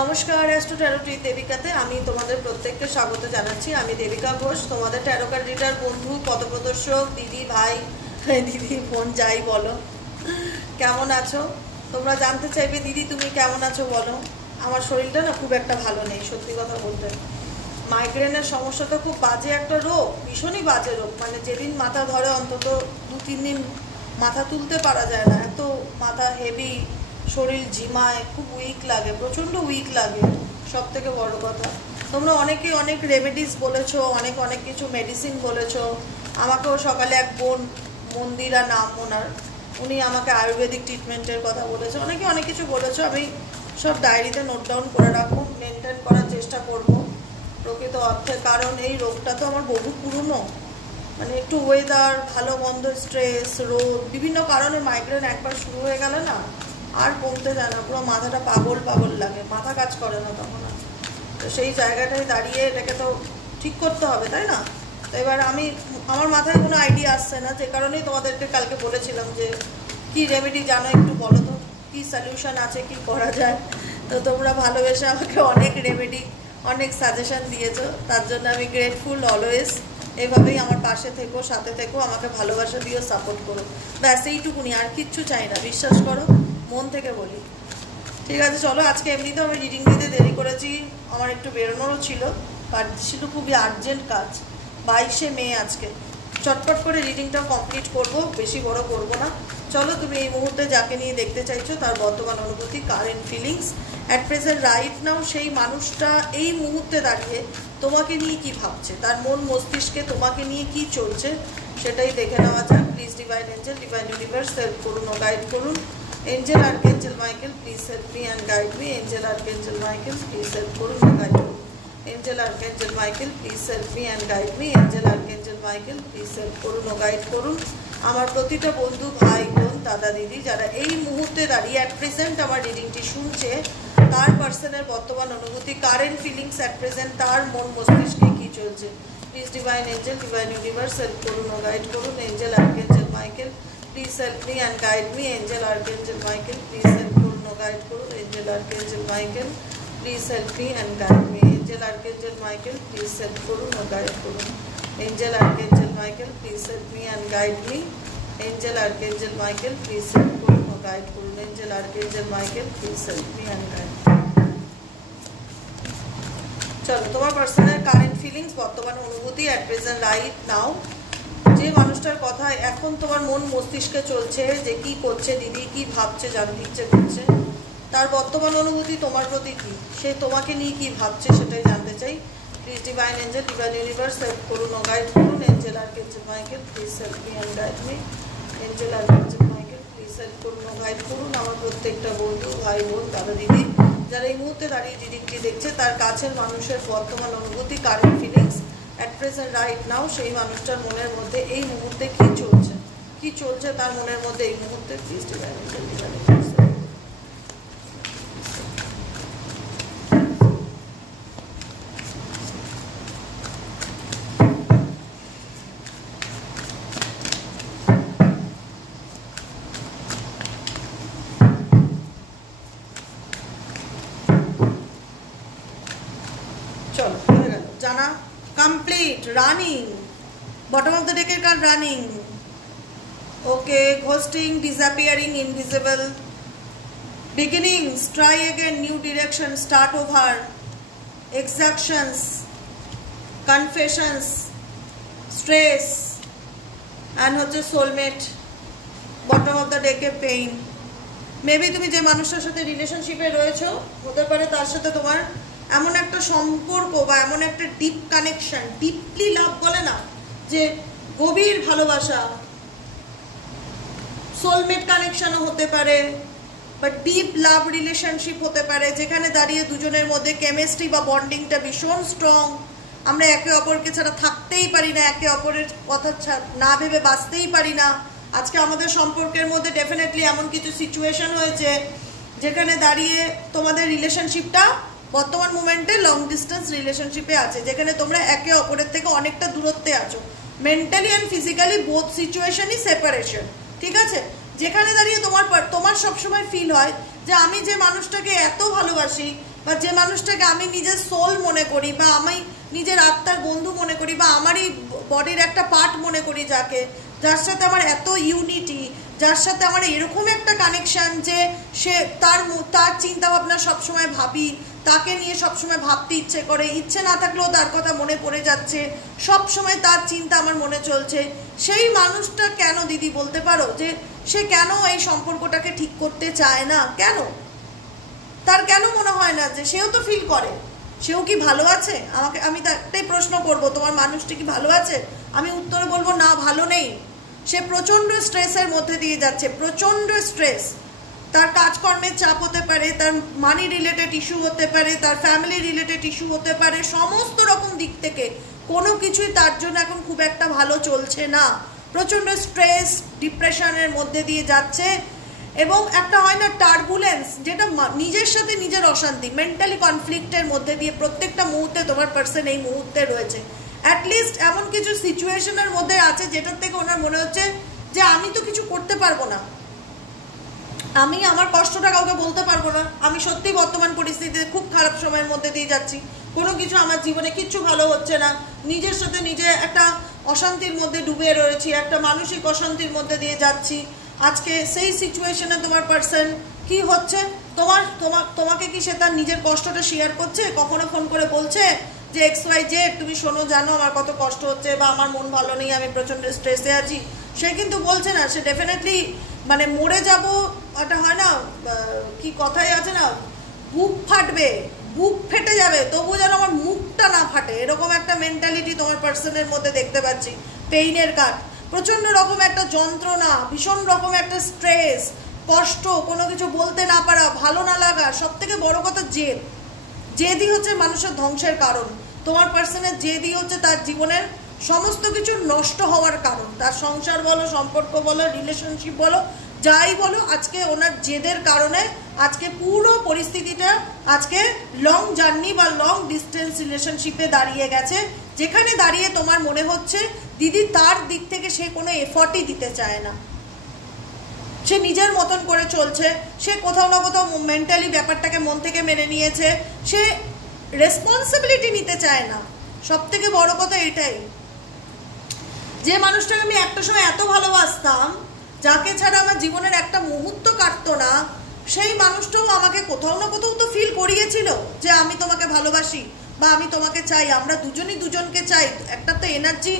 নমস্কার, অ্যাস্ট্রো ট্যারোটি দেবিকাতে আমি তোমাদের প্রত্যেককে স্বাগত জানাচ্ছি। আমি দেবিকা ঘোষ, তোমাদের ট্যারো কার্ড রিডার বন্ধু, পথপ্রদর্শক, দিদি, ভাই, দিদি, বোন, যাই বলো। কেমন আছো? তোমরা জানতে চাইবে দিদি তুমি কেমন আছো বলো। আমার শরীরটা না খুব একটা ভালো নেই, সত্যি কথা বলতে। মাইগ্রেনের সমস্যাটা খুব বাজে একটা রোগ, ভীষণই বাজে রোগ। মানে যেদিন মাথা ধরে অন্তত 2-3 দিন মাথা তুলতে পারা যায় না, এত মাথা হেভি, শরীর ঝিমায়, খুব উইক লাগে, প্রচণ্ড উইক লাগে। সব থেকে বড় কথা, তোমরা অনেকে অনেক রেমেডিস বলেছো, অনেক অনেক কিছু মেডিসিন বলেছো। আমাকেও সকালে এক বোন, মন্দিরা নাম ওনার, উনি আমাকে আয়ুর্বেদিক ট্রিটমেন্টের কথা বলেছে, অনেকে অনেক কিছু বলেছো। আমি সব ডায়েরিতে নোট ডাউন করে রাখবো, মেনটেন করার চেষ্টা করব প্রকৃত অর্থে। কারণ এই রোগটা তো আমার বহু পুরনো, মানে একটু ওয়েদার, ভালো মন্দ, স্ট্রেস, রোদ, বিভিন্ন কারণে মাইগ্রেন একবার শুরু হয়ে গেলে না আর কমতে যায় না, পুরো মাথাটা পাগল পাগল লাগে, মাথা কাজ করে না তখন আর। তো সেই জায়গাটায় দাঁড়িয়ে এটাকে তো ঠিক করতে হবে, তাই না? তো এবার আমার মাথায় কোনো আইডিয়া আসছে না, যে কারণেই তোমাদেরকে কালকে বলেছিলাম যে কি রেমেডি জানো একটু বলো তো, কি সলিউশন আছে, কি করা যায়। তো তোমরা ভালোবেসে আমাকে অনেক রেমেডি, অনেক সাজেশন দিয়েছো, তার জন্য আমি গ্রেটফুল অলওয়েজ। এভাবেই আমার পাশে থেকো, সাথে থেকো, আমাকে ভালোবাসা দিও, সাপোর্ট করো, ব্যাস এইটুকুনি, আর কিচ্ছু চাই না, বিশ্বাস করো, মন থেকে বলি। ঠিক আছে, চলো। আজকে এমনিতেও আমি রিডিং দিতে দেরি করেছি, আমার একটু বেরোনোরও ছিল, বাট ছিল খুবই আর্জেন্ট কাজ। 22শে মে আজকে, চটপট করে রিডিংটা কমপ্লিট করব, বেশি বড় করব না। চলো, তুমি এই মুহূর্তে যাকে নিয়ে দেখতে চাইছো তার বর্তমান অনুভূতি, current feelings at present right now, সেই মানুষটা এই মুহূর্তে দাঁড়িয়ে তোমাকে নিয়ে কি ভাবছে, তার মন মস্তিষ্কে তোমাকে নিয়ে কি চলছে, সেটাই দেখে নেওয়া যাক। Please divine angel, divine universe help করুন ও গাইড করুন। Angel archangel Michael please help me and guide me. Angel archangel Michael please help করুন ও গাইড করুন। Angel archangel Michael please help me and guide me. Angel archangel Michael please help করুন ও guide করুন। আমার প্রতিটা বন্ধু, ভাই, বোন, দাদা, দিদি, যারা এই মুহূর্তে দাঁড়িয়ে অ্যাট প্রেজেন্ট আমার রিডিংটি শুনছে, তার পার্সনের বর্তমান অনুভূতি, কারেন্ট ফিলিংস অ্যাট প্রেজেন্ট, তার মন মস্তিষ্কে কী চলছে, please divine angel, divine universe help করুন ও গাইড করুন। Angel archangel Michael please help me and guide me. Angel archangel Michael please help করুন ও গাইড করুন। Angel archangel Michael please help me and guide me. Angel archangel Michael please help করুন ও guide করুন। Angel archangel Michael please help me and guide me. Angel archangel Michael please help করুন ও guide করুন। Angel archangel Michael please help me and guide. চলো, তোমার personal current feelings, বর্তমান অনুভূতি অ্যাট প্রেজেন্ট রাইট নাও, যে মানুষটার কথা এখন তোমার মন মস্তিষ্কে চলছে, যে কি করছে দিদি, কি ভাবছে, জানতে ইচ্ছে করছে, তার বর্তমান অনুভূতি তোমার প্রতি কি, সে তোমাকে নিয়ে কি ভাবছে, সেটাই জানতে চাই। Please divine angel, divine universe help করুন ও গাইড করুন। Angel archangel Michael please help me and guide me. Angel archangel Michael please help করুন ও গাইড করুন। আমার প্রত্যেকটা বন্ধু, ভাই, বোন, দাদা, দিদি, যারা এই মুহূর্তে দাঁড়িয়ে রিডিংটি দেখছে, তার কাছের মানুষের বর্তমান অনুভূতি, current feelings at present right now, সেই মানুষটার মনের মধ্যে এই মুহূর্তে কি চলছে, কি চলছে তার মনের মধ্যে এই মুহূর্তে, please divine angel, divine universe. চলো, হয়ে গেল জানা, complete, running, bottom of the ডেকের card running. Okay, ghosting, disappearing, invisible, beginnings, try again, new direction, start over, exactions, confessions, stress, and হচ্ছে সোলমেট, বটম অফ দ্য ডেকে pain. Maybe তুমি যে মানুষটার সাথে রিলেশনশিপে রয়েছো, হতে পারে তার সাথে তোমার এমন একটা সম্পর্ক বা এমন একটা ডিপ কানেকশন, ডিপলি লাভ বলে না, যে গভীর ভালোবাসা, সোলমেট কানেকশনও হতে পারে, বা ডিপ লাভ রিলেশনশিপ হতে পারে, যেখানে দাঁড়িয়ে দুজনের মধ্যে কেমিস্ট্রি বা বন্ডিংটা ভীষণ স্ট্রং, আমরা একে অপরকে ছাড়া থাকতেই পারি না, একে অপরের কথা না ভেবে বাঁচতেই পারি না। আজকে আমাদের সম্পর্কের মধ্যে ডেফিনেটলি এমন কিছু সিচুয়েশন হয়েছে যেখানে দাঁড়িয়ে তোমাদের রিলেশনশিপটা বর্তমান মোমেন্টে লং ডিস্টেন্স রিলেশনশিপে আছে, যেখানে তোমরা একে অপরের থেকে অনেকটা দূরত্বে আছো, মেন্টালি অ্যান্ড ফিজিক্যালি বোথ সিচুয়েশনই সেপারেশন। ঠিক আছে, যেখানে দাঁড়িয়ে তোমার সবসময় ফিল হয় যে আমি যে মানুষটাকে এত ভালোবাসি, বা যে মানুষটাকে আমি নিজের সোল মনে করি, বা আমি নিজের আত্মার বন্ধু মনে করি, বা আমারই বডির একটা পার্ট মনে করি, যার সাথে আমার এত ইউনিটি, যার সাথে আমার এরকম একটা কানেকশন যে সে তার চিন্তা ভাবনা সবসময় ভাবি, তাকে নিয়ে সবসময় ভাবতে ইচ্ছে করে, ইচ্ছে না থাকলেও তার কথা মনে পড়ে যাচ্ছে, সব সময় তার চিন্তা আমার মনে চলছে, সেই মানুষটা কেন দিদি বলতে পারো যে সে কেন এই সম্পর্কটাকে ঠিক করতে চায় না? কেন তার কেন মনে হয় না যে সেও তো ফিল করে, সেও কি ভালো আছে? আমি একটাই প্রশ্ন করব, তোমার মানুষটি কি ভালো আছে? আমি উত্তরে বলবো না, ভালো নেই। সে প্রচণ্ড স্ট্রেসের মধ্যে দিয়ে যাচ্ছে, প্রচণ্ড স্ট্রেস। তার কাজকর্মের চাপ হতে পারে, তার মানি রিলেটেড ইস্যু হতে পারে, তার ফ্যামিলি রিলেটেড ইস্যু হতে পারে, সমস্ত রকম দিক থেকে কোনো কিছুই তার জন্য এখন খুব একটা ভালো চলছে না। প্রচণ্ড স্ট্রেস, ডিপ্রেশনের মধ্যে দিয়ে যাচ্ছে, এবং একটা হয় না টার্বুলেন্স, যেটা নিজের সাথে নিজের অশান্তি, মেন্টালি কনফ্লিক্টের মধ্যে দিয়ে প্রত্যেকটা মুহূর্তে তোমার পার্সন এই মুহূর্তে রয়েছে। অ্যাটলিস্ট এমন কিছু সিচুয়েশনের মধ্যে আছে যেটার থেকে ওনার মনে হচ্ছে যে আমি তো কিছু করতে পারবো না, আমি আমার কষ্টটা কাউকে বলতে পারবো না, আমি সত্যি বর্তমান পরিস্থিতিতে খুব খারাপ সময়ের মধ্যে দিয়ে যাচ্ছি, কোনো কিছু আমার জীবনে কিচ্ছু ভালো হচ্ছে না, নিজের সাথে নিজে একটা অশান্তির মধ্যে ডুবে রয়েছি, একটা মানসিক অশান্তির মধ্যে দিয়ে যাচ্ছি। আজকে সেই সিচুয়েশনে তোমার পার্সন কি হচ্ছে, তোমাকে কি সে তার নিজের কষ্টটা শেয়ার করছে? কখনো ফোন করে বলছে যে XYZ তুমি শোনো, জানো আমার কত কষ্ট হচ্ছে, বা আমার মন ভালো নেই, আমি প্রচণ্ড স্ট্রেসে আছি? সে কিন্তু বলছে না। সে ডেফিনেটলি মানে মরে যাব, এটা হয় না কি কথাই আছে না, বুক ফাটবে, বুক ফেটে যাবে, তবু যেন আমার মুখটা না ফাটে, এরকম একটা মেন্টালিটি তোমার পার্সনের মধ্যে দেখতে পাচ্ছি। পেইনের কাট, প্রচণ্ড রকম একটা যন্ত্রণা, ভীষণ রকম একটা স্ট্রেস, কষ্ট, কোনো কিছু বলতে না পারা, ভালো না লাগা, সব থেকে বড় কথা জেদই হচ্ছে মানুষের ধ্বংসের কারণ। তোমার পার্সনের জেদই হচ্ছে তার জীবনের সমস্ত কিছু নষ্ট হওয়ার কারণ। তার সংসার বলো, সম্পর্ক বলো, রিলেশনশিপ বলো, যাই বলো, আজকে ওনার জেদের কারণে আজকে পুরো পরিস্থিতিটা আজকে লং জার্নি বা লং ডিস্টেন্স রিলেশনশিপে দাঁড়িয়ে গেছে, যেখানে দাঁড়িয়ে তোমার মনে হচ্ছে দিদি তার দিক থেকে সে কোনো এফর্টই দিতে চায় না, সে নিজের মতন করে চলছে, সে কোথাও না কোথাও মেন্টালি ব্যাপারটাকে মন থেকে মেনে নিয়েছে, সে রেসপন্সিবিলিটি নিতে চায় না। সব থেকে বড় কথা এটাই, যে মানুষটাকে আমি একটা সময় এত ভালোবাসতাম, যাকে ছাড়া আমার জীবনের একটা মুহূর্ত কাটতো না, সেই মানুষটাও আমাকে কোথাও না কোথাও তো ফিল করিয়েছিল যে আমি তোমাকে ভালোবাসি বা আমি তোমাকে চাই, আমরা দুজনই দুজনকে চাই, একটা তো এনার্জি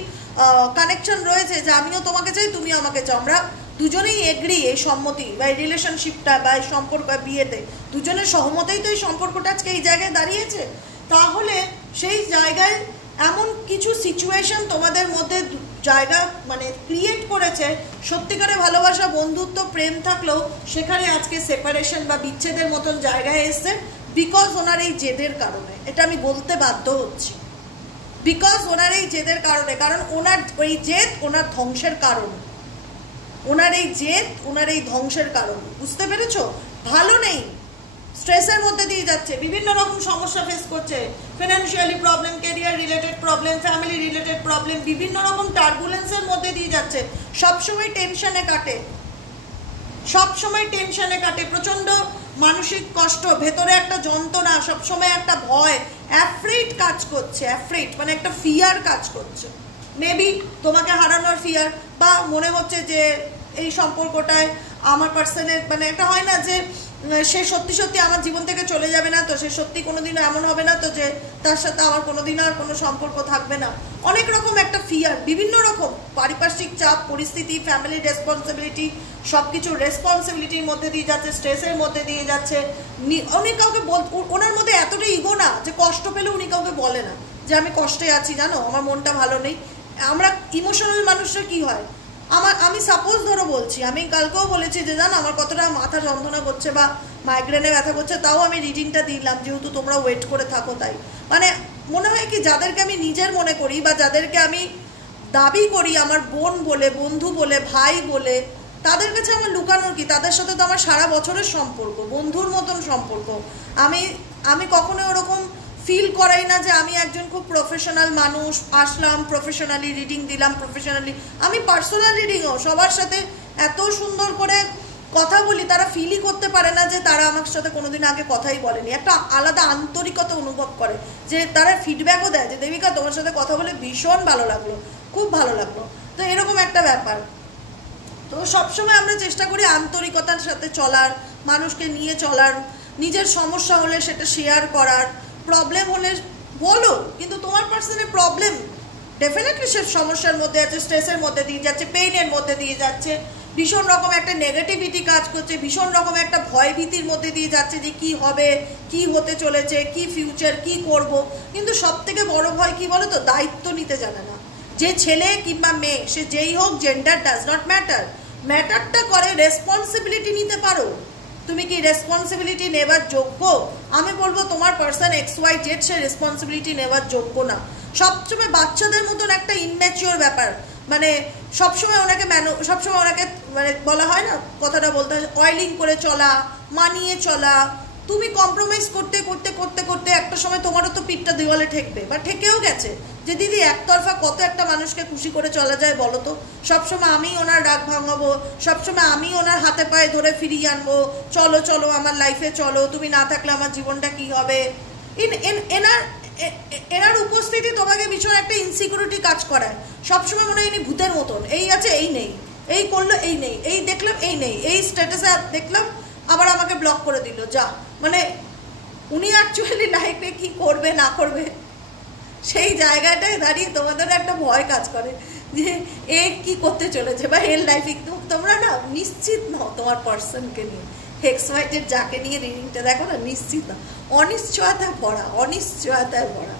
কানেকশন রয়েছে যে আমিও তোমাকে চাই, তুমিও আমাকে চাও, আমরা দুজনেই এগ্রি, এই সম্মতি বা এই রিলেশনশিপটা বা এই সম্পর্ক বিয়েতে দুজনের সহমতেই তো এই সম্পর্কটা আজকে এই জায়গায় দাঁড়িয়েছে। তাহলে সেই জায়গায় এমন কিছু সিচুয়েশন তোমাদের মধ্যে জায়গা মানে ক্রিয়েট করেছে, সত্যিকারে ভালোবাসা, বন্ধুত্ব, প্রেম থাকলেও সেখানে আজকে সেপারেশন বা বিচ্ছেদের মতন জায়গায় এসছে, বিকজ ওনার এই জেদের কারণে। এটা আমি বলতে বাধ্য হচ্ছি, বিকজ ওনার এই জেদের কারণে, কারণ ওনার ওই জেদ ওনার ধ্বংসের কারণ, ওনার এই জেদ ওনার এই ধ্বংসের কারণ। বুঝতে পেরেছো? ভালো নেই, স্ট্রেসের মধ্যে দিয়ে যাচ্ছে, বিভিন্ন রকম সমস্যা ফেস করছে, financially problem, career related problem, family related problem, বিভিন্ন রকম টার্বুলেন্সের মধ্যে দিয়ে যাচ্ছে, সবসময় টেনশনে কাটে, সবসময় টেনশনে কাটে, প্রচণ্ড মানসিক কষ্ট, ভেতরে একটা যন্ত্রণা, সবসময় একটা ভয়, অ্যাফ্রেড কাজ করছে, অ্যাফ্রেড মানে একটা ফিয়ার কাজ করছে, মেবি তোমাকে হারানোর ফিয়ার, বা মনে হচ্ছে যে এই সম্পর্কটায় আমার পার্সনের মানে একটা হয় না যে সে সত্যি সত্যি আমার জীবন থেকে চলে যাবে না তো, সে সত্যি কোনোদিনও এমন হবে না তো যে তার সাথে আমার কোনোদিনও আর কোনো সম্পর্ক থাকবে না, অনেক রকম একটা ফিয়ার, বিভিন্ন রকম পারিপার্শ্বিক চাপ, পরিস্থিতি, ফ্যামিলি রেসপন্সিবিলিটি, সব কিছু রেসপন্সিবিলিটির মধ্যে দিয়ে যাচ্ছে, স্ট্রেসের মধ্যে দিয়ে যাচ্ছে। উনি কাউকে ওনার মধ্যে এতটা ইগো না যে কষ্ট পেলে উনি কাউকে বলে না যে আমি কষ্টে আছি, জানো আমার মনটা ভালো নেই। আমরা ইমোশনাল মানুষরা কি হয়, আমি সাপোজ ধরো বলছি, আমি কালকেও বলেছি যে জানো আমার কতটা মাথা যন্ত্রণা করছে বা মাইগ্রেনে ব্যথা করছে, তাও আমি রিডিংটা দিলাম যেহেতু তোমরা ওয়েট করে থাকো, তাই মানে মনে হয় কি যাদেরকে আমি নিজের মনে করি বা যাদেরকে আমি দাবি করি আমার বোন বলে, বন্ধু বলে, ভাই বলে, তাদের কাছে আমার লুকানোর কি, তাদের সাথে তো আমার সারা বছরের সম্পর্ক, বন্ধুর মতন সম্পর্ক। আমি কখনো ওরকম ফিল করাই না যে আমি একজন খুব প্রফেশনাল মানুষ, আসলাম প্রফেশনালি রিডিং দিলাম, প্রফেশনালি আমি পার্সোনাল রিডিংও সবার সাথে এত সুন্দর করে কথা বলি তারা ফিলই করতে পারে না যে তারা আমার সাথে কোনোদিন আগে কথাই বলেনি, একটা আলাদা আন্তরিকতা অনুভব করে, যে তারা ফিডব্যাকও দেয় যে দেবিকা তোমার সাথে কথা বলে ভীষণ ভালো লাগলো, খুব ভালো লাগলো। তো এরকম একটা ব্যাপার। তো সবসময় আমরা চেষ্টা করি আন্তরিকতার সাথে চলার, মানুষকে নিয়ে চলার, নিজের সমস্যা হলে সেটা শেয়ার করার, প্রবলেম হলে বলো, কিন্তু তোমার পার্সোনাল প্রবলেম ডেফিনেটলি সে সমস্যার মধ্যে আছে, স্ট্রেসের মধ্যে দিয়ে যাচ্ছে, পেইনের মধ্যে দিয়ে যাচ্ছে, ভীষণ রকম একটা নেগেটিভিটি কাজ করছে, ভীষণ রকম একটা ভয় ভীতির মধ্যে দিয়ে যাচ্ছে যে কি হবে, কি হতে চলেছে, কি ফিউচার, কি করব। কিন্তু সব থেকে বড় ভয় কি বলো তো, দায়িত্ব নিতে জানে না। যে ছেলে কিংবা মেয়ে সে যেই হোক, জেন্ডার ডাজ নট ম্যাটার, ম্যাটারটা করে রেসপন্সিবিলিটি নিতে পারো। তুমি কি রেসপন্সিবিলিটি নেবার যোগ্য? আমি বলবো তোমার পার্সন XYZ সে রেসপন্সিবিলিটি নেবার যোগ্য না। সবসময় বাচ্চাদের মতন একটা ইনম্যাচিওর ব্যাপার, মানে সবসময় ওনাকে মানে বলা হয় না, কথাটা বলতে হয় অয়েলিং করে চলা, মানিয়ে চলা। তুমি কম্প্রোমাইজ করতে করতে করতে করতে একটা সময় তোমারও তো পিঠটা দেওয়ালে ঠেকবে, বা ঠেকেও গেছে। যে দিদি একতরফা কত একটা মানুষকে খুশি করে চলা যায় বলো তো? সবসময় আমি ওনার রাগ ভাঙাবো, সবসময় আমি ওনার হাতে পায়ে ধরে ফিরিয়ে আনবো, চলো চলো আমার লাইফে চলো, তুমি না থাকলে আমার জীবনটা কি হবে। এনার উপস্থিতি তোমাকে ভীষণ একটা ইনসিকিউরিটি কাজ করায়। সবসময় মনে হয় ইনি ভূতের মতন, এই আছে এই নেই, এই করলো এই নেই, এই দেখলাম এই নেই, এই স্ট্যাটাসে দেখলাম আবার আমাকে ব্লক করে দিল, যা। মানে উনি অ্যাকচুয়ালি লাইফে কি করবে না করবে সেই জায়গাটায় দাঁড়িয়ে তোমাদের একটা ভয় কাজ করে যে এ কি করতে চলেছে, বা এর লাইফে তোমরা না নিশ্চিত নও তোমার পার্সনকে নিয়ে। XYZ যাকে নিয়ে রিডিংটা দেখো না, নিশ্চিত না, অনিশ্চয়তায় ভরা, অনিশ্চয়তায় ভরা।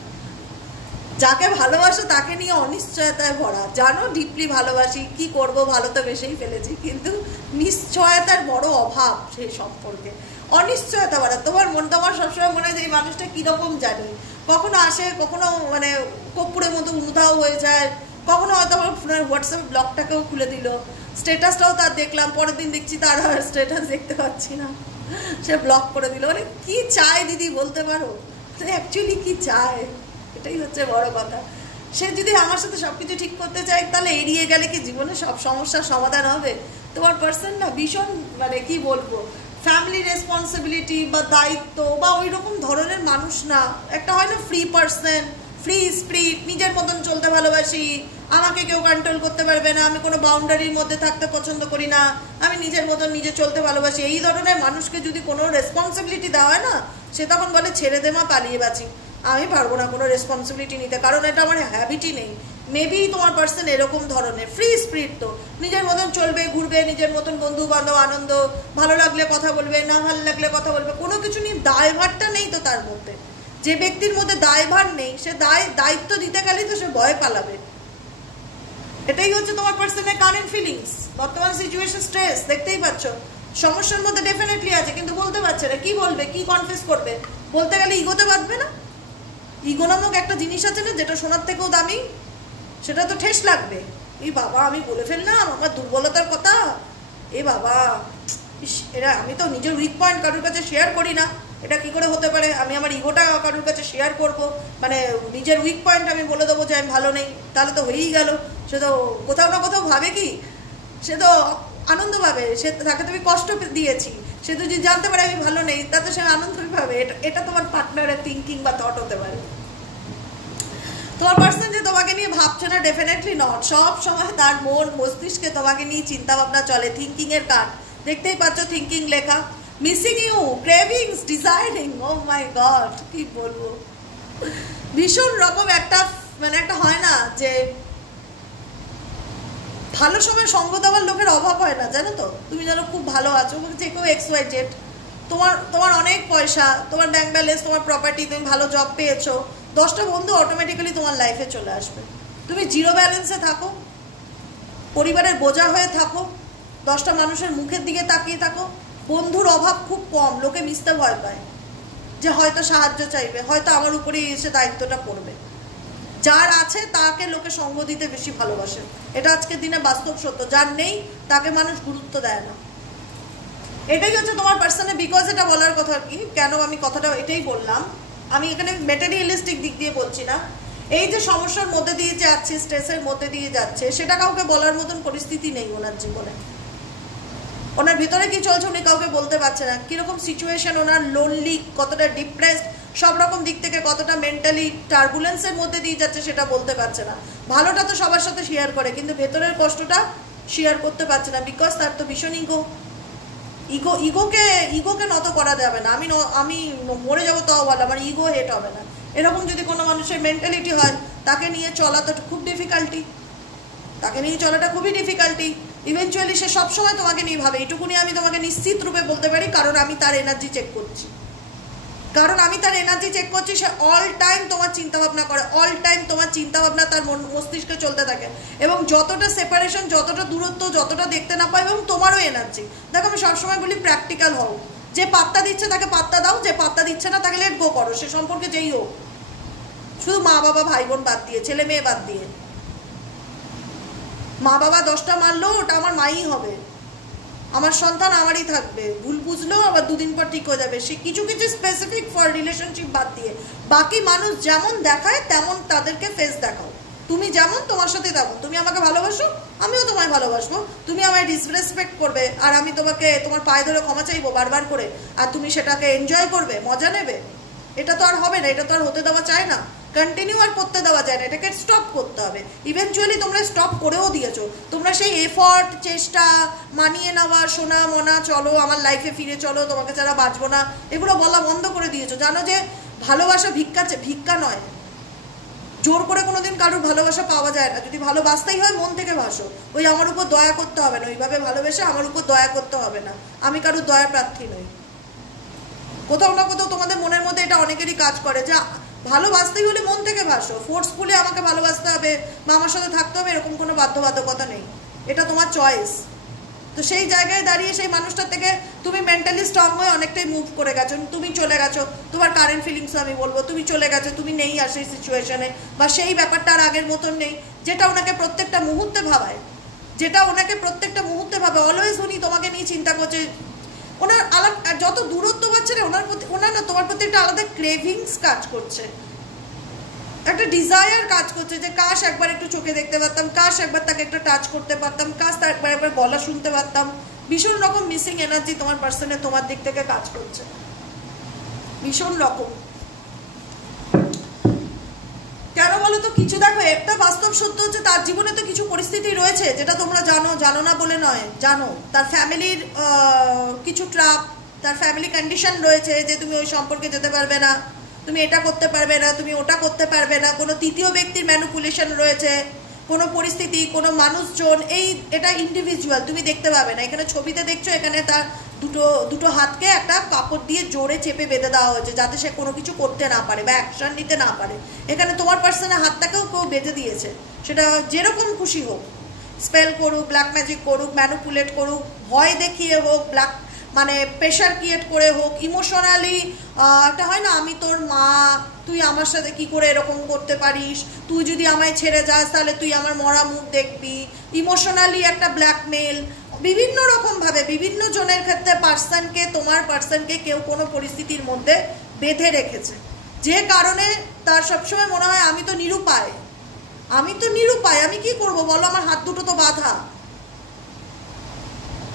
যাকে ভালোবাসো তাকে নিয়ে অনিশ্চয়তায় ভরা। জানো ডিপলি ভালোবাসি, কি করব, ভালো তো বেশেই ফেলেছি, কিন্তু নিশ্চয়তার বড় অভাব সেই সম্পর্কে, অনিশ্চয়তা ভরা। তোমার সবসময় মনে হয় যে এই মানুষটা কীরকম জানি, কখনো আসে, কখনো মানে কর্পূরের মতো উধাও হয়ে যায়, কখনো হয়তো আমার হোয়াটসঅ্যাপ ব্লগটাকেও খুলে দিল, স্ট্যাটাসটাও তার দেখলাম, পরের দিন দেখছি তার আর স্ট্যাটাস দেখতে পাচ্ছি না, সে ব্লক করে দিল। মানে কি চায় দিদি বলতে পারো? অ্যাকচুয়ালি কি চায়, এটাই হচ্ছে বড় কথা। সে যদি আমার সাথে সব কিছু ঠিক করতে চায়, তাহলে এড়িয়ে গেলে কি জীবনে সব সমস্যার সমাধান হবে? তোমার পার্সন না ভীষণ মানে কি বলবো, ফ্যামিলি রেসপন্সিবিলিটি বা দায়িত্ব বা ওই রকম ধরনের মানুষ না। একটা হয় না ফ্রি পার্সন, ফ্রি স্পিরিট, নিজের মতন চলতে ভালোবাসি, আমাকে কেউ কন্ট্রোল করতে পারবে না, আমি কোনো বাউন্ডারির মধ্যে থাকতে পছন্দ করি না, আমি নিজের মতন নিজে চলতে ভালোবাসি। এই ধরনের মানুষকে যদি কোনো রেসপন্সিবিলিটি দেওয়া হয় না, সে তখন বলে ছেড়ে দে মা, পালিয়ে বাঁচি, আমি পারবো না কোনো রেসপন্সিবিলিটি নিতে, কারণ এটা আমার হ্যাবিটই নেই। মেবি তোমার পার্সন এরকম ধরনের ফ্রি স্পিরিট, তো নিজের মতন চলবে, ঘুরবে, নিজের মতন বন্ধু বান্ধব আনন্দ, ভালো লাগলে কথা বলবে, না ভালো লাগলে কথা বলবে, কোনো কিছু নিয়ে দায়ভারটা নেই তো তার মধ্যে। যে ব্যক্তির মধ্যে দায়ভার নেই, সে দায়িত্ব দিতে গেলেই তো সে ভয় পালাবে। এটাই হচ্ছে তোমার পার্সনের কারেন্ট ফিলিংস, বর্তমান সিচুয়েশন, স্ট্রেস দেখতেই পাচ্ছ। সমস্যার মধ্যে ডেফিনেটলি আছে, কিন্তু বলতে পারছে না, কি বলবে, কি কনফেস করবে, বলতে গেলে ইগোতে বাঁধবে না। ইগো নামক একটা জিনিস আছে না, যেটা সোনার থেকেও দামি, সেটা তো ঠেস লাগবে। এই বাবা আমি বলে ফেললাম আমার দুর্বলতার কথা, এ বাবা এরা, আমি তো নিজের উইক পয়েন্ট কারোর কাছে শেয়ার করি না, এটা কি করে হতে পারে? আমি আমার ইগোটা কারোর কাছে শেয়ার করব, মানে নিজের উইক পয়েন্ট আমি বলে দেবো যে আমি ভালো নেই, তাহলে তো হয়েই গেল। সে তো কোথাও না কোথাও ভাবে কি, সে তো আনন্দ পাবে, সে তাকে তুমি কষ্ট দিয়েছি, সে তো যদি জানতে পারে আমি ভালো নেই, তাতে সে আনন্দ পাবে। এটা তোমার পার্টনারের থিঙ্কিং বা থট হতে পারে। তোমার পার্সন যে তোমাকে নিয়ে ভাবছে না, ডেফিনেটলি নট। সব সময় তার মন মস্তিষ্কে তোমাকে নিয়ে চিন্তা ভাবনা চলে, থিঙ্কিং এর কার্ড দেখতেই পাচ্ছ, থিঙ্কিং লেখা, missing you, cravings, desiring, oh my god কি বলবো, ভীষণ রকম একটা মানে একটা হয় না যে ভালো সময় সঙ্গ দেওয়ার লোকের অভাব হয় না, জানো তো? তুমি জানো খুব ভালো আছো, যে কেউ XYZ, তোমার অনেক পয়সা, তোমার ব্যাংক ব্যালেন্স, তোমার প্রপার্টি, তুমি ভালো জব পেয়েছো, 10টা বন্ধু অটোমেটিক্যালি তোমার লাইফে চলে আসবে। তুমি জিরো ব্যালেন্সে থাকো, পরিবারের বোঝা হয়ে থাকো, 10টা মানুষের মুখের দিকে তাকিয়ে থাকো, বন্ধুর অভাব খুব কম, লোকে মিশতে ভয় পায়, যে হয়তো সাহায্য চাইবে, হয়তো আমার উপরেই এসে দায়িত্বটা পড়বে। যার আছে তাকে লোকে সঙ্গ দিতে বেশি ভালোবাসে, এটা আজকের দিনে বাস্তব সত্য। যার নেই তাকে মানুষ গুরুত্ব দেয় না। এটাই হচ্ছে তোমার পার্সনে। বিকজ এটা বলার কথা কি, কেন আমি কথাটা এটাই বললাম, আমি এখানে ম্যাটেরিয়ালিস্টিক দিক দিয়ে বলছি না। এই যে সমস্যার মধ্যে দিয়ে যাচ্ছে, স্ট্রেসের মধ্যে দিয়ে যাচ্ছে, সেটা কাউকে বলার মতন পরিস্থিতি নেই ওনার জীবনে। ওনার ভিতরে কি চলছে উনি কাউকে বলতে পারছে না, কীরকম সিচুয়েশন ওনার, লোনলি, কতটা ডিপ্রেসড, সব রকম দিক থেকে কতটা মেন্টালি টার্বুলেন্সের মধ্যে দিয়ে যাচ্ছে সেটা বলতে পারছে না। ভালোটা তো সবার সাথে শেয়ার করে, কিন্তু ভেতরের কষ্টটা শেয়ার করতে পারছে না, বিকজ তার তো ভীষণ ইগোকে নত করা যাবে না। আমি মরে যাবো তাও বলো, আমার ইগো হেট হবে না। এরকম যদি কোনো মানুষের মেন্টালিটি হয়, তাকে নিয়ে চলা তো খুব ডিফিকাল্টি, তাকে নিয়ে চলাটা খুবই ডিফিকাল্টি। ইভেনচুয়ালি সে সবসময় তোমাকে নিয়ে ভাবে, এইটুকুনি আমি তোমাকে নিশ্চিত রূপে বলতে পারি, কারণ আমি তার এনার্জি চেক করছি, সে অল টাইম তোমার চিন্তাভাবনা করে, অল টাইম তোমার চিন্তাভাবনা তার মস্তিষ্কে চলতে থাকে, এবং যতটা সেপারেশন, যতটা দূরত্ব, যতটা দেখতে না পাই, এবং তোমারও এনার্জি। দেখো আমি সবসময় বলি প্র্যাকটিক্যাল হও, যে পাত্তা দিচ্ছে তাকে পাত্তা দাও, যে পাত্তা দিচ্ছে না তাকে লেট গো করো, সে সম্পর্কে যেই হোক, শুধু মা বাবা ভাই বোন বাদ দিয়ে, ছেলে মেয়ে বাদ দিয়ে। মা বাবা 10টা মারলো, ওটা আমার মাই হবে, আমার সন্তান আমারই থাকবে, ভুল বুঝলো আবার 2 দিন পর ঠিক হয়ে যাবে, সে কিছু কিছু স্পেসিফিক ফর রিলেশনশিপ বাদ দিয়ে। বাকি মানুষ যেমন দেখায় তেমন তাদেরকে ফেস দেখাও, তুমি যেমন তোমার সাথে তেমন। তুমি আমাকে ভালোবাসো, আমিও তোমায় ভালোবাসবো, তুমি আমায় ডিসরেসপেক্ট করবে আর আমি তোমাকে তোমার পায়ে ধরে ক্ষমা চাইবো বারবার করে, আর তুমি সেটাকে এনজয় করবে, মজা নেবে। এটা তো আর হবে না, এটা তো আর হতে দেওয়া চায় না, কন্টিনিউ আর করতে দেওয়া যায় না, এটাকে স্টপ করতে হবে। ইভেনচুয়ালি তোমরা স্টপ করেও দিয়েছো, তোমরা সেই এফর্ট, চেষ্টা, মানিয়ে নেওয়া, শোনা মনা, চলো আমার লাইফে ফিরে চলো, তোমাকে ছাড়া বাঁচবো না, এগুলো বলা বন্ধ করে দিয়েছো। জানো যে ভালোবাসা ভিক্ষা নয়, জোর করে কোনোদিন কারোর ভালোবাসা পাওয়া যায় না। যদি ভালোবাসতেই হয় মন থেকে ভাসো, ওই আমার উপর দয়া করতে হবে না, ওইভাবে ভালোবেসে আমার উপর দয়া করতে হবে না, আমি কারোর দয়া প্রার্থী নই। কোথাও না কোথাও তোমাদের মনের মধ্যে এটা অনেকেরই কাজ করে, যে ভালোবাসতেই হলে মন থেকে ভাসো, ফোর্সফুলি আমাকে ভালোবাসতে হবে বা আমার সাথে থাকতে হবে এরকম কোনো বাধ্যবাধকতা নেই, এটা তোমার চয়েস। তো সেই জায়গায় দাঁড়িয়ে সেই মানুষটার থেকে তুমি মেন্টালি স্ট্রং হয়ে অনেকটাই মুভ করে গেছো, তুমি চলে গেছো, তোমার কারেন্ট ফিলিংস আমি বলবো, তুমি চলে গেছো, তুমি নেই আর সেই সিচুয়েশনে, বা সেই ব্যাপারটা আর আগের মতন নেই, যেটা ওনাকে প্রত্যেকটা মুহূর্তে ভাবায়, অলওয়েজ উনি তোমাকে নিয়ে চিন্তা করছে। ওনার আলাদা যত দূরত্ব পাচ্ছে না ওনার না তোমার প্রতি একটা আলাদা ক্রেভিংস কাজ করছে, একটা ডিজায়ার কাজ করছে, যে কাশ একবার একটু চোখে দেখতে পারতাম, কাশ একবার তাকে একটা টাচ করতে পারতাম, কাশ তার একবার গলা শুনতে পারতাম। ভীষণ রকম মিসিং এনার্জি তোমার পার্সনে তোমার দিক থেকে কাজ করছে, ভীষণ রকম। কেন বলো তো? কিছু দেখো, একটা বাস্তব সত্য হচ্ছে তার জীবনে তো কিছু পরিস্থিতি রয়েছে যেটা তোমরা জানো না বলে নয়, জানো তার ফ্যামিলির কিছু ট্রাপ, তার ফ্যামিলি কন্ডিশন রয়েছে, যে তুমি ওই সম্পর্কে যেতে পারবে না, তুমি এটা করতে পারবে না, তুমি ওটা করতে পারবে না, কোনো তৃতীয় ব্যক্তির ম্যানিপুলেশন রয়েছে, কোনো পরিস্থিতি, কোনো মানুষজন, এটা ইন্ডিভিজুয়াল, তুমি দেখতে পাবে না। এখানে ছবিতে দেখছো, এখানে তার দুটো হাতকে একটা কাপড় দিয়ে জোরে চেপে বেঁধে দেওয়া হয়েছে, যাতে সে কোনো কিছু করতে না পারে বা অ্যাকশন নিতে না পারে। এখানে তোমার পার্সনের হাতটাকেও কেউ বেঁধে দিয়েছে, সেটা যেরকম খুশি হোক, স্পেল করুক, ব্ল্যাক ম্যাজিক করুক, ম্যানিপুলেট করুক, ভয় দেখিয়ে হোক, মানে প্রেশার ক্রিয়েট করে হোক, ইমোশনালি একটা হয় না, আমি তোর মা, তুই আমার সাথে কি করে এরকম করতে পারিস, তুই যদি আমায় ছেড়ে যাস তাহলে তুই আমার মরা মুখ দেখবি, ইমোশনালি একটা ব্ল্যাকমেল, বিভিন্ন রকমভাবে বিভিন্ন জনের ক্ষেত্রে তোমার পার্সনকে কেউ কোনো পরিস্থিতির মধ্যে বেঁধে রেখেছে, যে কারণে তার সবসময় মনে হয় আমি তো নিরুপায়, আমি কি করব বলো, আমার হাত দুটো তো বাঁধা।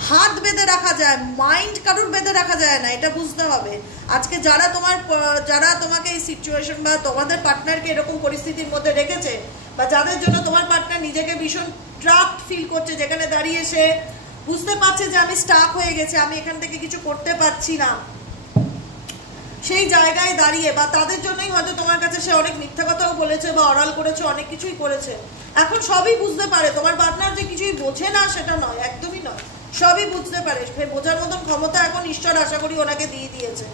হাত বেঁধে রাখা যায়, মাইন্ড কারোর বেঁধে রাখা যায় না, এটা বুঝতে হবে। আজকে যারা তোমাকে এই সিচুয়েশন বা তোমাদের পার্টনারকে এরকম পরিস্থিতির মধ্যে রেখেছে, বা যাদের জন্য তোমার পার্টনার নিজেকে ভীষণ ট্রাপড ফিল করছে, যেখানে দাঁড়িয়ে সে বুঝতে পারছে যে আমি স্টাক হয়ে গেছে, আমি এখান থেকে কিছু করতে পারছি না, সেই জায়গায় দাঁড়িয়ে, বা তাদের জন্যই হয়তো তোমার কাছে সে অনেক মিথ্যা কথাও বলেছে বা অরাল করেছে, অনেক কিছুই করেছে। এখন সবই বুঝতে পারে, তোমার পার্টনার যে কিছুই বোঝে না সেটা নয়, একদমই নয়, সবই বুঝতে পারে। বোঝার মতন ক্ষমতা এখন ঈশ্বর আশা করি ওনাকে দিয়ে দিয়েছে,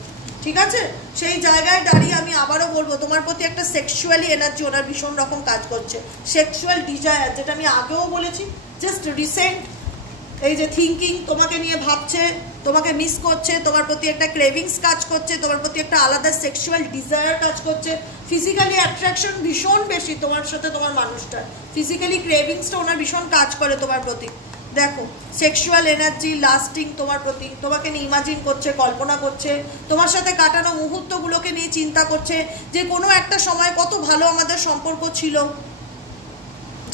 ঠিক আছে? সেই জায়গায় দাঁড়িয়ে আমি আবারও বলবো, তোমার প্রতি একটা সেক্সুয়ালি এনার্জি ওনার ভীষণ রকম কাজ করছে, সেক্সুয়াল ডিজায়ার, যেটা আমি আগেও বলেছি, জাস্ট রিসেন্ট এই যে থিঙ্কিং, তোমাকে নিয়ে ভাবছে, তোমাকে মিস করছে, তোমার প্রতি একটা ক্রেভিংস কাজ করছে, তোমার প্রতি একটা আলাদা সেক্সুয়াল ডিজায়ার কাজ করছে, ফিজিক্যালি অ্যাট্রাকশন ভীষণ বেশি তোমার সাথে, তোমার মানুষটার ফিজিক্যালি ক্রেভিংসটা ওনার ভীষণ কাজ করে তোমার প্রতি। দেখো সেক্সুয়াল এনার্জি লাস্টিং তোমার প্রতি, তোমাকে নিয়ে ইমাজিন করছে, কল্পনা করছে, তোমার সাথে কাটানো মুহূর্তগুলোকে নিয়ে চিন্তা করছে, যে কোনো একটা সময় কত ভালো আমাদের সম্পর্ক ছিল,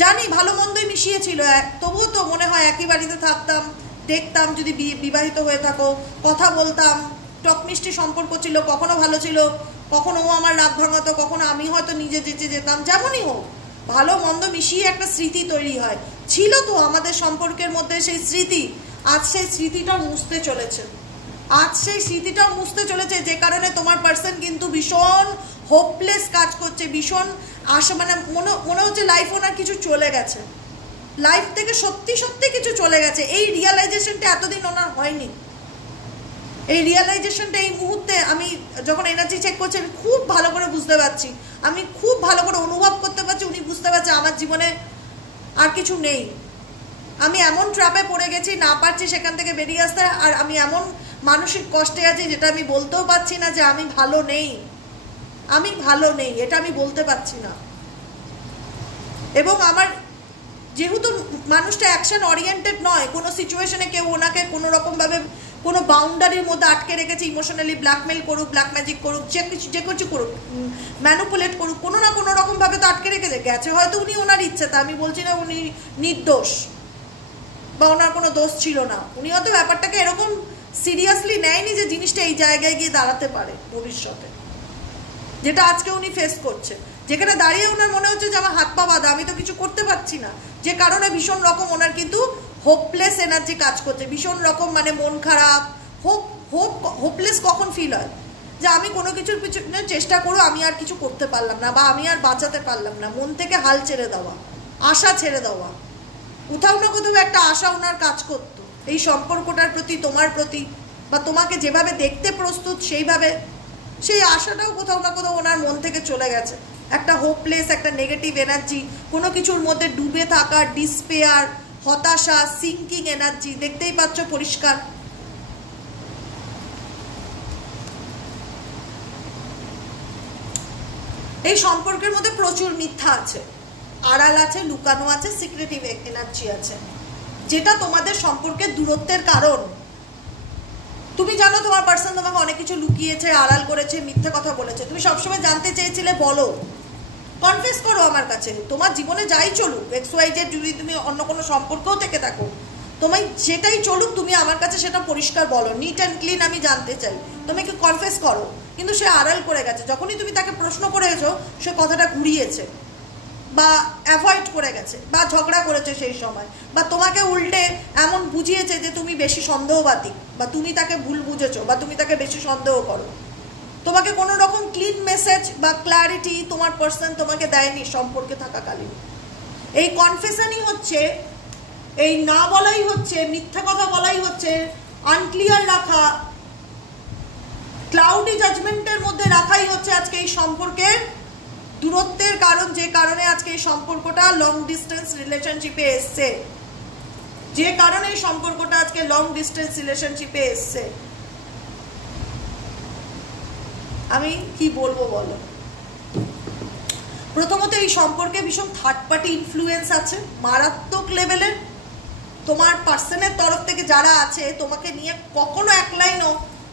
জানি ভালো মন্দই মিশিয়েছিল, তবুও তো মনে হয় একই বাড়িতে থাকতাম, দেখতাম, যদি বিবাহিত হয়ে থাকো, কথা বলতাম, টক মিষ্টি সম্পর্ক ছিল, কখনো ভালো ছিল, কখনো ও আমার রাগ ভাঙাতো, কখনো আমি হয়তো নিজে যেচে যেতাম, যেমনই হোক ভালো মন্দ মিশিয়ে একটা স্মৃতি তৈরি হয়। ছিল তো আমাদের সম্পর্কের মধ্যে সেই স্মৃতি। আজ সেই স্মৃতিটাও মুছতে চলেছে, যে কারণে তোমার পার্সন কিন্তু ভীষণ হোপলেস কাজ করছে, ভীষণ মানে মনে হচ্ছে লাইফ ওনার কিছু চলে গেছে, লাইফ থেকে সত্যি সত্যি কিছু চলে গেছে। এই রিয়ালাইজেশনটা এতদিন ওনার হয়নি। এই রিয়ালাইজেশনটা এই মুহূর্তে আমি যখন এনার্জি চেক করছি আমি খুব ভালো করে বুঝতে পারছি, আমি খুব ভালো করে অনুভব করতে পারছি, উনি বুঝতে পারছে আমার জীবনে আর কিছু নেই, আমি এমন ট্র্যাপে পড়ে গেছি, না পারছি সেখান থেকে বেরিয়ে আসতে, আর আমি এমন মানসিক কষ্টে আছি যেটা আমি বলতেও পারছি না যে আমি ভালো নেই, এটা আমি বলতে পারছি না। এবং আমার যেহেতু মানুষটা অ্যাকশন ওরিয়েন্টেড নয়, কোনো সিচুয়েশনে কেউ ওনাকে কোনো রকমভাবে কোনো বাউন্ডারির মধ্যে আটকে রেখেছে, ইমোশনালি ব্ল্যাকমেল করুক, ব্ল্যাক ম্যাজিক করুক, যে কিছু করুক, ম্যানুপুলেট করুক, কোনো না কোনো রকমভাবে তো আটকে রেখেছে গেছে। হয়তো উনি ওনার ইচ্ছেতে, আমি বলছি না উনি নির্দোষ বা ওনার কোনো দোষ ছিল না, উনি হয়তো ব্যাপারটাকে এরকম সিরিয়াসলি নেয়নি যে জিনিসটা এই জায়গায় গিয়ে দাঁড়াতে পারে ভবিষ্যতে, যেটা আজকে উনি ফেস করছে, যেখানে দাঁড়িয়ে ওনার মনে হচ্ছে যে আমার হাত পা বাঁধা, আমি তো কিছু করতে পারছি না, যে কারণে ভীষণ রকম ওনার কিন্তু হোপলেস এনার্জি কাজ করছে, ভীষণ রকম মানে মন খারাপ। হোপলেস কখন ফিল হয়? যে আমি কোনো কিছুর পিছনে চেষ্টা করো, আমি আর কিছু করতে পারলাম না, বা আমি আর বাঁচাতে পারলাম না, মন থেকে হাল ছেড়ে দেওয়া, আশা ছেড়ে দেওয়া, কোথাও না কোথাও একটা আশা ওনার কাজ করতো এই সম্পর্কটার প্রতি, তোমার প্রতি, বা তোমাকে যেভাবে দেখতে প্রস্তুত সেইভাবে, সেই আশাটাও কোথাও না কোথাও ওনার মন থেকে চলে গেছে। একটা হোপলেস, একটা নেগেটিভ এনার্জি, কোনো কিছুর মধ্যে ডুবে থাকা, ডিসপেয়ার, হতাশা, সিঙ্কিং এনার্জি, দেখতেই পাচ্ছ পরিষ্কার। এই সম্পর্কের মধ্যে প্রচুর মিথ্যা আছে, আড়াল আছে, লুকানো আছে, সিক্রেটিভ এনার্জি আছে, যেটা তোমাদের সম্পর্কের দূরত্বের কারণ। তুমি জানো তোমার পার্সন তোমাকে অনেক কিছু লুকিয়েছে, আড়াল করেছে, মিথ্যে কথা বলেছে, তুমি সবসময় জানতে চেয়েছিলে, বলো, কনফেস করো আমার কাছে। তোমার জীবনে যাই চলুক, XYZ, যদি তুমি অন্য কোনো সম্পর্কেও থেকে থাকো, তোমায় যেটাই চলুক তুমি আমার কাছে সেটা পরিষ্কার বলো, নিট অ্যান্ড ক্লিন, আমি জানতে চাই, তুমি কি কনফেস করো। কিন্তু সে আড়াল করে গেছে, যখনই তুমি তাকে প্রশ্ন করেছো সে কথাটা ঘুরিয়েছে, বা অ্যাভয়েড করে গেছে, বা ঝগড়া করেছে সেই সময়, বা তোমাকে উল্টে এমন বুঝিয়েছে যে তুমি বেশি সন্দেহবাদী, বা তুমি তাকে ভুল বুঝেছো, বা তুমি তাকে বেশি সন্দেহ করো। তোমাকে কোনো রকম ক্লিন মেসেজ বা ক্ল্যারিটি তোমার পার্সন তোমাকে দেয়নি সম্পর্কে থাকাকালীন। এই কনফেশনই হচ্ছে, এই না বলাই হচ্ছে, মিথ্যা কথা বলাই হচ্ছে, আনক্লিয়ার রাখা, ক্লাউডি জাজমেন্টের মধ্যে রাখাই হচ্ছে আজকে এই সম্পর্কের দূরত্বের কারণ, যে কারণে আজকে এই সম্পর্কটা লং ডিস্টেন্স রিলেশনশিপে এসছে, যে কারণে এই সম্পর্কটা আজকে লং ডিস্টেন্স রিলেশনশিপে এসছে। আমি কি বলবো বলো? প্রথমত এই সম্পর্কে ভীষণ থার্ড পার্টি ইনফ্লুয়েন্স আছে, মারাত্মক লেভেলের। তোমার পার্সনের তরফ থেকে যারা আছে তোমাকে নিয়ে কখনো এক লাইনও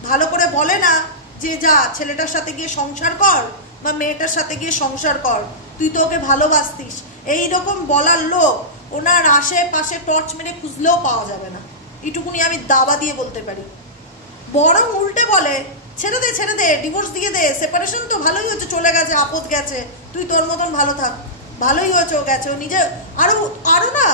ভালো করে বলে না যে যা ছেলেটার সাথে গিয়ে সংসার কর, বা মেয়েটার সাথে গিয়ে সংসার কর, তুই তো ওকে ভালোবাসতিস, এইরকম বলার লোক ওনার আশেপাশে টর্চ মেরে খুঁজলেও পাওয়া যাবে না, এটুকুনি আমি দাবা দিয়ে বলতে পারি। বরং উল্টে বলে, ছেড়ে দে, ডিভোর্স দিয়ে দে, সেপারেশন তো ভালোই হচ্ছে, চলে গেছে, আপদ গেছে, তুই তোর মতন ভালো থাক, ভালোই হয়েছে, ও গেছে, ও নিজে আরো না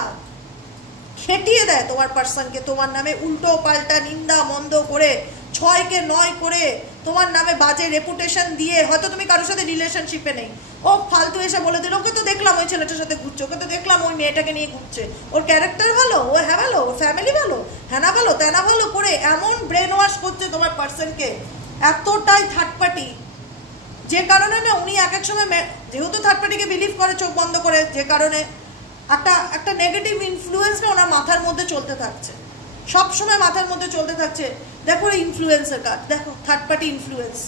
খেটিয়ে দেয় তোমার পার্সনকে, তোমার নামে উল্টো পাল্টা নিন্দা মন্দ করে, 6কে 9 করে তোমার নামে বাজে রেপুটেশন দিয়ে। হয়তো তুমি কারোর সাথে রিলেশনশিপে নেই, ও ফালতু এসে বলে দিল, ওকে তো দেখলাম ওই ছেলেটার সাথে ঘুরছে, ওকে তো দেখলাম ওই মেয়েটাকে নিয়ে ঘুরছে, ওর ক্যারেক্টার ভালো, ও হ্যাঁ ভালো, ওর ফ্যামিলি ভালো, হ্যাঁ না ভালো, তেনা ভালো করে এমন ব্রেন ওয়াশ করছে তোমার পার্সনকে, এতটাই থার্ড পার্টি, যে কারণে না উনি এক এক সময় যেহেতু থার্ড পার্টিকে বিলিভ করে চোখ বন্ধ করে, যে কারণে একটা নেগেটিভ ইনফ্লুয়েন্সটা ওনার মাথার মধ্যে চলতে থাকছে, সবসময় মাথার মধ্যে চলতে থাকছে। দেখো ইনফ্লুয়েন্সের কাজ, দেখো থার্ড পার্টি ইনফ্লুয়েন্স,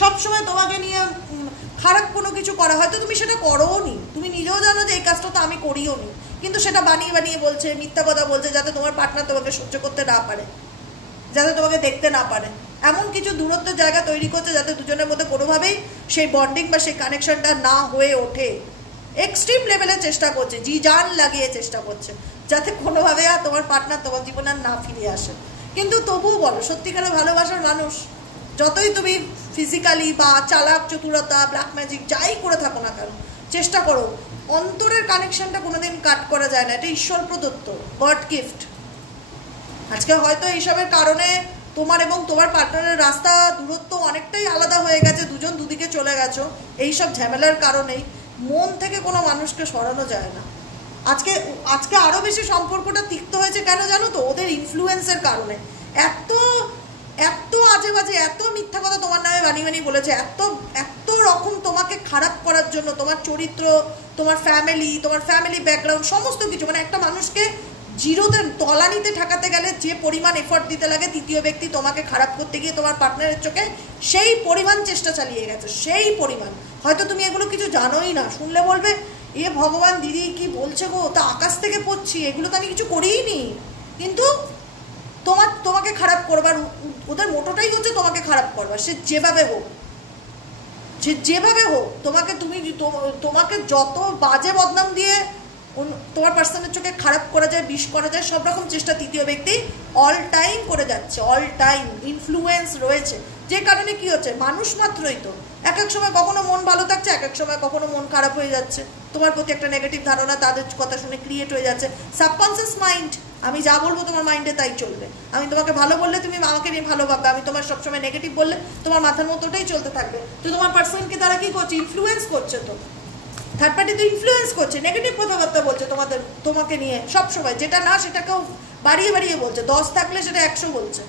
সবসময় তোমাকে নিয়ে খারাপ কোনো কিছু করা, হয়তো তুমি সেটা করোও নি, তুমি নিজেও জানো যে এই কাজটা তো আমি করিও নি, কিন্তু সেটা বানিয়ে বানিয়ে বলছে, মিথ্যা কথা বলছে, যাতে তোমার পার্টনার তোমাকে সহ্য করতে না পারে, যাতে তোমাকে দেখতে না পারে, এমন কিছু দূরত্বের জায়গা তৈরি করছে যাতে দুজনের মধ্যে কোনোভাবেই সেই বন্ডিং বা সেই কানেকশনটা না হয়ে ওঠে। এক্সট্রিম লেভেলে চেষ্টা করছে, জি জান লাগিয়ে চেষ্টা করছে, যাতে কোনোভাবে আর তোমার পার্টনার তোমার জীবনে আর না ফিরে আসে। কিন্তু তবুও বলো, সত্যিকারের ভালোবাসার মানুষ যতই তুমি ফিজিক্যালি বা চালাক চতুরতা ব্ল্যাক ম্যাজিক যাই করে থাকো না কেন, চেষ্টা করো অন্তরের কানেকশনটা কোনোদিন কাট করা যায় না। এটা ঈশ্বর প্রদত্ত, গড গিফট। আজকে হয়তো এইসবের কারণে তোমার এবং তোমার পার্টনারের রাস্তা দূরত্ব অনেকটাই আলাদা হয়ে গেছে, দুজন দুদিকে চলে গেছো এইসব ঝামেলার কারণেই। মন থেকে কোনো মানুষকে সরানো যায় না। আজকে আজকে আরও বেশি সম্পর্কটা তিক্ত হয়েছে কেন জানো তো? ওদের ইনফ্লুয়েন্সের কারণে। এত এত আজে বাজে, এত মিথ্যা কথা তোমার নামে বানিয়ে বানিয়ে বলেছে, এত এত রকম তোমাকে খারাপ করার জন্য, তোমার চরিত্র, তোমার ফ্যামিলি ব্যাকগ্রাউন্ড সমস্ত কিছু, মানে একটা মানুষকে জিরোতে তলানিতে ঠেকাতে গেলে যে পরিমাণ এফর্ট দিতে লাগে, তৃতীয় ব্যক্তি তোমাকে খারাপ করতে গিয়ে তোমার পার্টনারের চোখে সেই পরিমাণ চেষ্টা চালিয়ে গেছে, সেই পরিমাণ। হয়তো তুমি এগুলো কিছু জানোই না, শুনলে বলবে এ ভগবান দিদি কি বলছে গো, তা আকাশ থেকে পড়ছি, এগুলো তো আমি কিছু করিই নি। কিন্তু তোমাকে খারাপ করবার, ওদের মোটোটাই হচ্ছে তোমাকে খারাপ করবার। সে যেভাবে হোক, তোমাকে যত বাজে বদনাম দিয়ে তোমার পার্সনের চোখে খারাপ করা যায়, বিষ করা যায়, সব রকম চেষ্টা তৃতীয় ব্যক্তি অল টাইম করে যাচ্ছে, অল টাইম ইনফ্লুয়েন্স রয়েছে। যে কারণে কি হচ্ছে, মানুষ মাত্রই তো এক এক সময় কখনো মন ভালো থাকছে, এক এক সময় কখনো মন খারাপ হয়ে যাচ্ছে, তোমার প্রতি একটা নেগেটিভ ধারণা তাদের কথা শুনে ক্রিয়েট হয়ে যাচ্ছে। সাবকনসিয়াস মাইন্ড, আমি যা বলবো তোমার মাইন্ডে তাই চলবে। আমি তোমাকে ভালো বললে তুমি আমাকে নিয়ে ভালো ভাববে, আমি তোমার সবসময় নেগেটিভ বললে তোমার মাথার মতো ওটাই চলতে থাকবে। তো তোমার পার্সনকে তারা কি করছে, ইনফ্লুয়েন্স করছে। তো থার্ড পার্টি তো ইনফ্লুয়েন্স করছে, নেগেটিভ কথাবার্তা বলছে তোমাকে নিয়ে সবসময়, যেটা না সেটাকেও বাড়িয়ে বাড়িয়ে বলছে, 10 থাকলে সেটা 100 বলছে।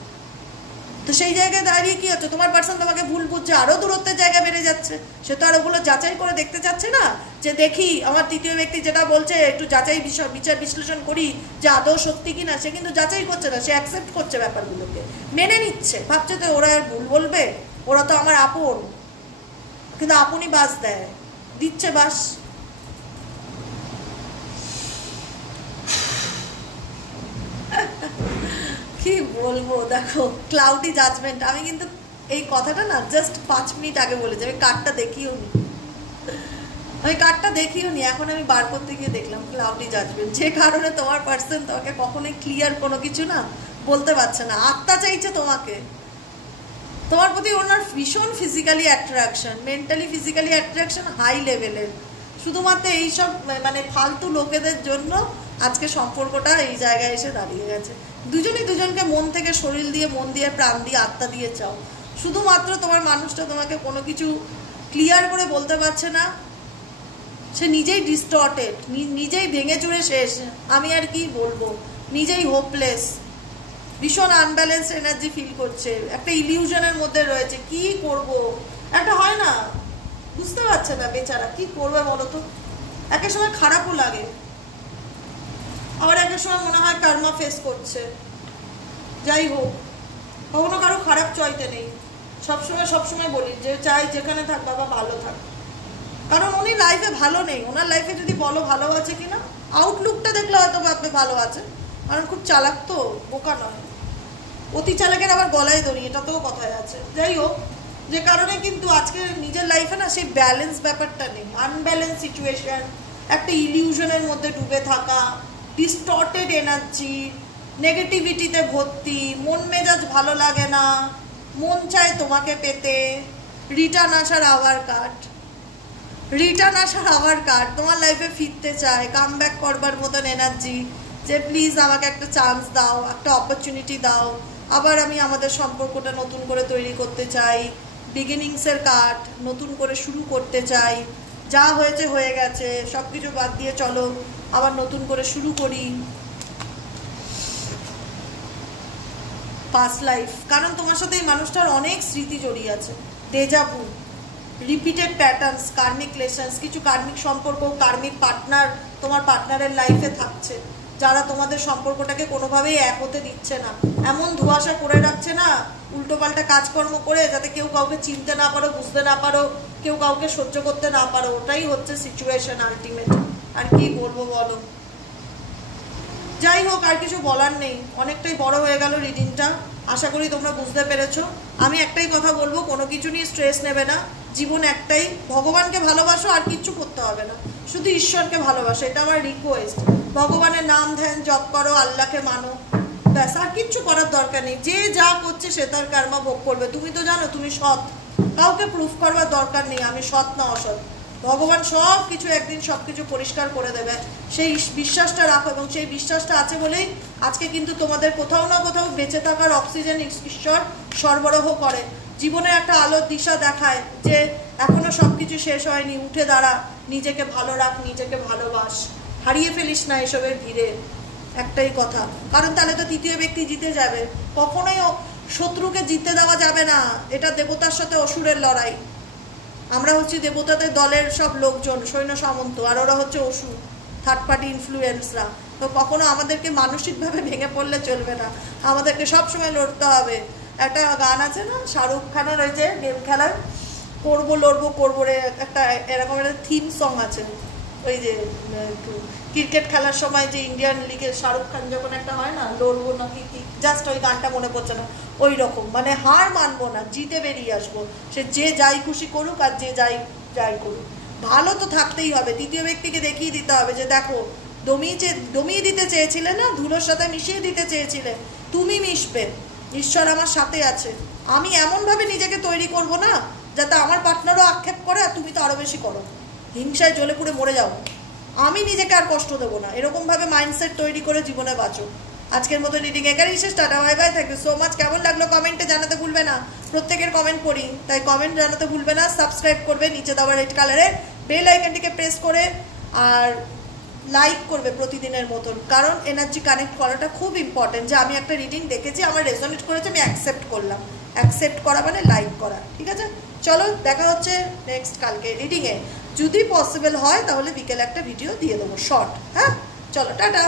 তো সেই জায়গায় দাঁড়িয়ে কি হচ্ছে, তোমার পার্সন তোমাকে ভুল বুঝছে, আরও দূরত্বের জায়গা বেড়ে যাচ্ছে। সে তো আর ওগুলো যাচাই করে দেখতে চাচ্ছে না, যে দেখি আমার তৃতীয় ব্যক্তি যেটা বলছে একটু যাচাই বিচার বিশ্লেষণ করি যে আদৌ সত্যি কিনা। সে কিন্তু যাচাই করছে না, সে অ্যাকসেপ্ট করছে ব্যাপারগুলোকে, মেনে নিচ্ছে, ভাবছে তো ওরা আর ভুল বলবে, ওরা তো আমার আপন। কিন্তু আপনই বাস দেয়, দিচ্ছে বাস। কি বলবো, দেখো ক্লাউডি জাজমেন্ট। আমি কিন্তু এই কথাটা না জাস্ট 5 মিনিট আগে বলেছি, আমি কার্ডটা দেখিও নি, এখন আমি বার করতে গিয়ে দেখলাম ক্লাউডি জাজমেন্ট। যে কারণে তোমার পার্সন তোমাকে কখনোই ক্লিয়ার কোনো কিছু না বলতে পারছে না, আত্মা চাইছে তোমাকে, তোমার প্রতি ওনার ভীষণ physically attraction, mentally physically attraction high লেভেলের। শুধুমাত্র এইসব মানে ফালতু লোকেদের জন্য আজকে সম্পর্কটা এই জায়গায় এসে দাঁড়িয়ে গেছে। দুজনেই দুজনকে মন থেকে, শরীর দিয়ে, মন দিয়ে, প্রাণ দিয়ে, আত্মা দিয়ে চাও। শুধুমাত্র তোমার মানুষটা তোমাকে কোনো কিছু ক্লিয়ার করে বলতে পারছে না, সে নিজেই ডিস্টর্টেড, নিজেই ভেঙে চুরে শেষ। আমি আর কি বলবো, নিজেই হোপলেস, ভীষণ আনব্যালেন্স এনার্জি ফিল করছে, একটা ইলিউশনের মধ্যে রয়েছে। কি করব, একটা হয় না, বুঝতে পারছে না বেচারা কি করবে বলো তো। একের সময় খারাপও লাগে, আবার একের সময় মনে হয় কার্মা ফেস করছে। যাই হোক, কখনো কারো খারাপ চাইতে নেই, সবসময় বলি যে চাই যেখানে থাক বাবা ভালো থাক, কারণ উনি লাইফে ভালো নেই। ওনার লাইফে যদি বলো ভালো আছে কিনা, আউটলুকটা দেখলে হয়তো ভাববে ভালো আছে, কারণ খুব চালাক তো, বোকা নয়। অতি চালাকের আবার গলায় দড়ি, এটা তো কথায় আছে। যাই হোক, যে কারণে কিন্তু আজকে নিজের লাইফে না সেই ব্যালেন্স ব্যাপারটা নেই, আনব্যালেন্স সিচুয়েশন, একটা ইলিউশনের মধ্যে ডুবে থাকা, ডিস্টর্টেড এনার্জি, নেগেটিভিটিতে ভর্তি, মন মেজাজ ভালো লাগে না, মন চায় তোমাকে পেতে, রিটার্ন আসার আওয়ার কার্ড, তোমার লাইফে ফিরতে চায়, কাম ব্যাক করবার মতন এনার্জি, যে প্লিজ আমাকে একটা চান্স দাও, একটা অপরচুনিটি দাও, আবার আমি আমাদের সম্পর্কটা নতুন করে তৈরি করতে চাই, বিগিনিংসের কার্ড, নতুন করে শুরু করতে চাই, যা হয়েছে হয়ে গেছে, সব কিছু বাদ দিয়ে চলো আবার নতুন করে শুরু করি। পাস্ট লাইফ, কারণ তোমার সাথে এই মানুষটার অনেক স্মৃতি জড়িয়ে আছে, ডেজাভু, রিপিটেড প্যাটার্নস, কার্মিক লেসন্স, কিছু কার্মিক সম্পর্ক, কার্মিক পার্টনার তোমার পার্টনারের লাইফে থাকছে, যারা তোমাদের সম্পর্কটাকে কোনোভাবেই এক হতে দিচ্ছে না, এমন ধোঁয়াশা করে রাখছে না, উল্টোপাল্টা কাজকর্ম করে, যাতে কেউ কাউকে চিনতে না পারো, বুঝতে না পারো, কেউ কাউকে সহ্য করতে না পারো। ওটাই হচ্ছে সিচুয়েশন আলটিমেট। আর কি বলবো বলো। যাই হোক, আর কিছু বলার নেই, অনেকটাই বড় হয়ে গেল রিডিংটা, আশা করি তোমরা বুঝতে পেরেছো। আমি একটাই কথা বলবো, কোনো কিছু নিয়ে স্ট্রেস নেবে না, জীবন একটাই, ভগবানকে ভালোবাসো, আর কিচ্ছু করতে হবে না, শুধু ঈশ্বরকে ভালোবাসো, এটা আমার রিকোয়েস্ট। ভগবানের নাম ধ্যান জপ করো, আল্লাহকে মানো, ব্যাস, আর কিচ্ছু করার দরকার নেই। যে যা করছে সে তার কর্ম ভোগ করবে। তুমি তো জানো তুমি সৎ, কাউকে প্রুফ করবার দরকার নেই আমি সৎ না অসৎ। ভগবান সব কিছু একদিন সব কিছু পরিষ্কার করে দেবে, সেই বিশ্বাসটা রাখো। এবং সেই বিশ্বাসটা আছে বলেই আজকে কিন্তু তোমাদের কোথাও না কোথাও বেঁচে থাকার অক্সিজেন ঈশ্বর সরবরাহ করে, জীবনে একটা আলোর দিশা দেখায় যে এখনো সব কিছু শেষ হয়নি, উঠে দাঁড়া, নিজেকে ভালো রাখ, নিজেকে ভালোবাস, হারিয়ে ফেলিস না এসবের ভিড়ে, একটাই কথা। কারণ তাহলে তো তৃতীয় ব্যক্তি জিতে যাবে। কখনোই শত্রুকে জিততে দেওয়া যাবে না, এটা দেবতার সাথে অসুরের লড়াই। আমরা হচ্ছি দেবতাদের দলের সব লোকজন, সৈন্য সামন্ত, আর ওরা হচ্ছে অসুর, থার্ড পার্টি ইনফ্লুয়েন্সরা। তো কখনো আমাদেরকে মানসিকভাবে ভেঙে পড়লে চলবে না, আমাদেরকে সবসময় লড়তে হবে। একটা গান আছে না শাহরুখ খানের, ওই যে গেম খেলার, করবো লড়বো করবো রে, একটা এরকম একটা থিম সং আছে, ওই যে ক্রিকেট খেলার সময় যে ইন্ডিয়ান লিগের শাহরুখ খান যখন একটা হয় না, লড়বো না কি, জাস্ট ওই গানটা মনে পড়ছে না, ওই রকম। মানে হার মানবো না, জিতে বেরিয়ে আসবো, সে যে যাই খুশি করুক আর যে যাই করুক, ভালো তো থাকতেই হবে। তৃতীয় ব্যক্তিকে দেখিয়ে দিতে হবে যে দেখো, দমিয়ে দিতে চেয়েছিলে না, ধুলোর সাথে মিশিয়ে দিতে চেয়েছিলে, তুমি মিশবে, ঈশ্বর আমার সাথে আছে। আমি এমনভাবে নিজেকে তৈরি করব না যাতে আমার পার্টনারও আক্ষেপ করে আর তুমি তো আরও বেশি করো, হিংসায় জ্বলে পুড়ে মরে যাও। আমি নিজেকে আর কষ্ট দেবো না, এরকমভাবে মাইন্ডসেট তৈরি করে জীবনে বাঁচো। আজকের মতো রিডিং এখানেই শেষ, tata bye bye, thank you so much. কেমন লাগলো কমেন্টে জানাতে ভুলবে না, প্রত্যেকের কমেন্ট পড়ি, তাই কমেন্ট জানাতে ভুলবে না। সাবস্ক্রাইব করবে, নিচে দেওয়া রেড কালারের বেল আইকনটিকে প্রেস করে, আর লাইক করবে প্রতিদিনের মতন, কারণ এনার্জি কানেক্ট করাটা খুব ইম্পর্টেন্ট। যে আমি একটা রিডিং দেখেছি, আমার রেজোনেট করেছে, আমি অ্যাকসেপ্ট করলাম। অ্যাকসেপ্ট করা মানে লাইক করা, ঠিক আছে? চলো দেখা হচ্ছে নেক্সট কালকে রিডিংয়ে, যদি পসিবল হয় তাহলে বিকেলে একটা ভিডিও দিয়ে দেবো শর্ট। হ্যাঁ, চলো টাটা।